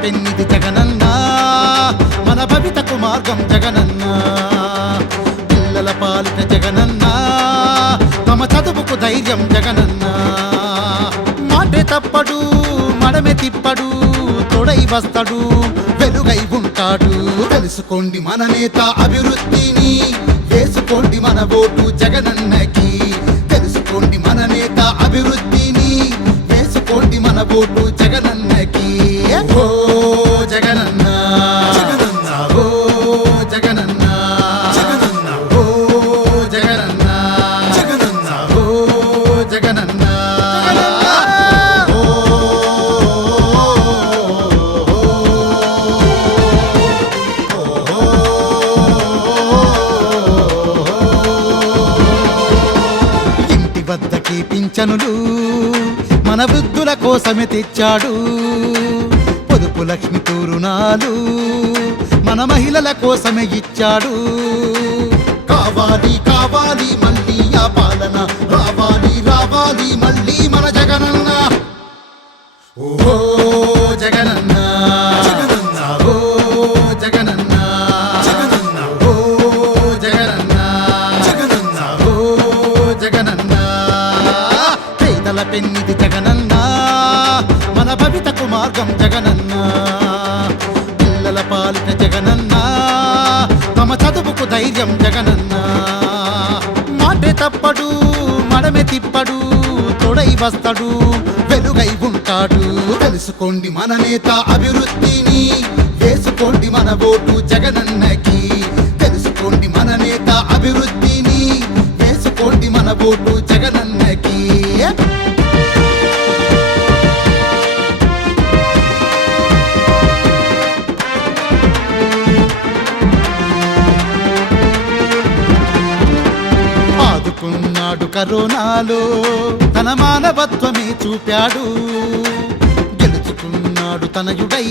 పెన్నిది జగనన్న, మన భవితకు మార్గం జగనన్న. పిల్లల పాలిట జగనన్న, తమ చదువుకు ధైర్యం జగనన్న. మాటే తప్పడు, మడమె తిప్పడు, తొడై వస్తాడు, వెలుగై ఉంటాడు. తెలుసుకోండి మన నేత అభివృద్ధిని, వేసుకోండి మన ఓటు జగనన్నకి. తెలుసుకోండి మన నేత అభివృద్ధిని, వేసుకోండి మన ఓటు జగనన్నకి. ఓ జగనన్న జగనన్న, ఓ జగనన్న జగనన్న, ఓ జగనన్న జగనన్న, ఓ జగనన్న. ఇంటి వద్దకి పింఛనులు మన వృద్ధుల కోసమే తెచ్చాడు. పొదుపు లక్ష్మి తోరుణాలు మన మహిళల కోసమే ఇచ్చాడు. కావాలి కావాలి మళ్ళీ ఆ పాలన, రావాలి రావాలి మళ్ళీ మన జగనన్న. ఓ జగనన్న జగనన్న, ఓ జగనన్న జగనన్న, ఓ జగనన్న జగనన్న, ఓ జగనన్న. పేదల పెన్నిది జగనన్న, మన భవితకు మార్గం జగనన్న. పిల్లల పాలిట జగనన్న, తమ చదువుకు ధైర్యం జగనన్న. మాటే తప్పడు, మడమె తిప్పడు, తొడై వస్తాడు, వెలుగై ఉంటాడు. తెలుసుకోండి మన నేత అభివృద్ధిని, వేసుకోండి మన ఓటు జగనన్నకి. తెలుసుకోండి మన నేత అభివృద్ధిని, వేసుకోండి మన ఓటు జగనన్నకి. ఆదుకున్నాడు కరోనాలో, తన మానవత్వమే చూపాడు. గెలుచుకున్నాడు తనయుడై,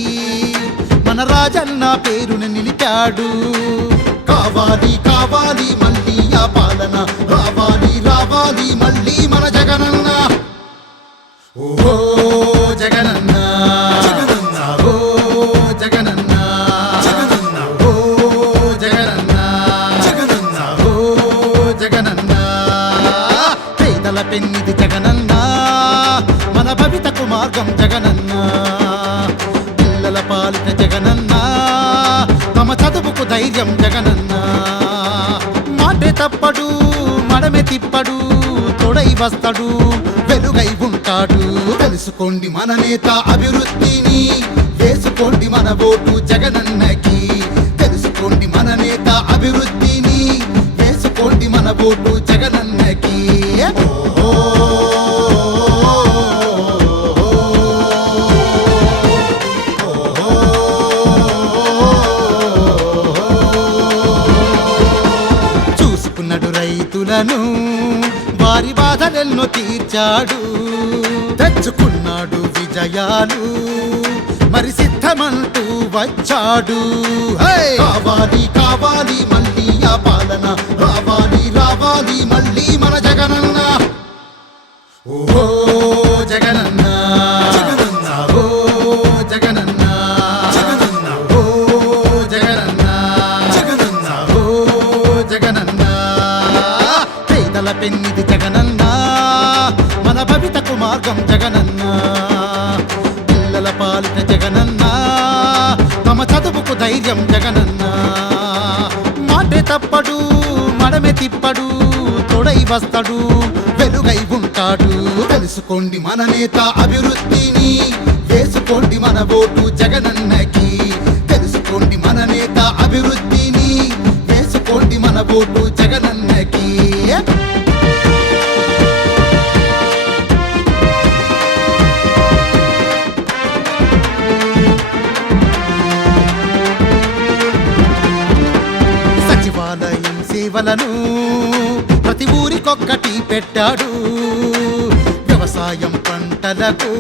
మన రాజన్న పేరుని నిలిపాడు. కావాలి కావాలి మళ్ళీ ఆ పాలన, రావాలి రావాలి మళ్ళీ మన జగనన్న. ఓ జగనన్న జగనన్న, ఓ జగనన్న జగనన్న, ఓ జగనన్న జగనన్న, ఓ జగనన్న. పేదల పెన్నిది జగనన్న, మన భవితకు మార్గం జగనన్న. పిల్లల పాలిట జగనన్న, తమ చదువుకు ధైర్యం జగనన్న. మాటే తప్పడు, మడమె తిప్పడు, తొడై వస్తాడు, వెలుగై ఉంటాడు. తెలుసుకోండి మన నేత అభివృద్ధిని, వేసుకోండి మన ఓటు జగనన్నకి. తెలుసుకోండి మన నేత అభివృద్ధిని, వేసుకోండి మన ఓటు జగనన్నకి. చూసుకున్నాడు రైతులను, వారి బాధలెన్నో తీర్చాడు. తెచ్చుకున్నాడు విజయాలు, మరి సిద్ధమంటూ వచ్చాడు. కావాలి కావాలి మళ్ళీ ఆ పాలన, రావాలి రావాలి మళ్ళీ మన జగనన్న. ఓ జగనన్న జగనన్న, ఓ జగనన్న జగనన్న, ఓ జగనన్న జగనన్న, ఓ జగనన్న. పేదల పెన్నిది జగనన్న, మన భవితకు మార్గం జగనన్న. పిల్లల పాలిట జగనన్న, తమ చదువుకు ధైర్యం జగనన్న. మాటే తప్పడు, మడమె తిప్పడు, తొడై వస్తాడు, వెలుగై ఉంటాడు. తెలుసుకోండి మన నేత అభివృద్ధిని, వేసుకోండి మన ఓటు జగనన్నకి. తెలుసుకోండి మన నేత అభివృద్ధిని, వేసుకోండి మన ఓటు జగనన్నకి. సచివాలయం సేవలను ప్రతి ఊరికొక్కటి పెట్టాడు. వ్యవసాయం పంటలకు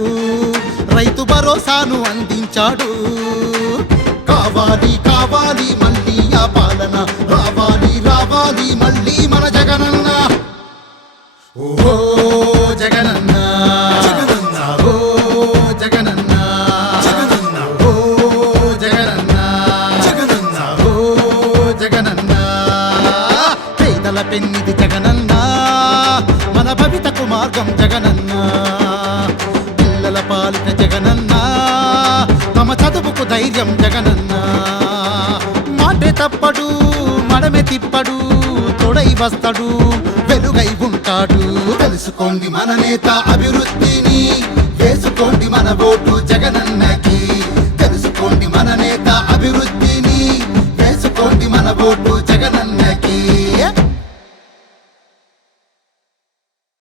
రైతు భరోసాను అందించాడు. కావాలి కావాలి మళ్ళీ ఆ పాలన, రావాలి రావాలి మళ్ళీ మన జగనన్న. ఓ జగనన్న జగనన్న, ఓ జగనన్న జగనన్న, ఓ మన భవితకు మార్గం జగనన్న పిల్లల పాలిట జగనన్న తమ చదువుకు ధైర్యం జగనన్న మాటే తప్పడు మడమె తిప్పడు తొడై వస్తాడు వెలుగై ఉంటాడు తెలుసుకోండి మన నేత అభివృద్ధిని వేసుకోండి మన ఓటు జగనన్నకి తెలుసుకోండి మన నేత అభివృద్ధిని వేసుకోండి మన ఓటు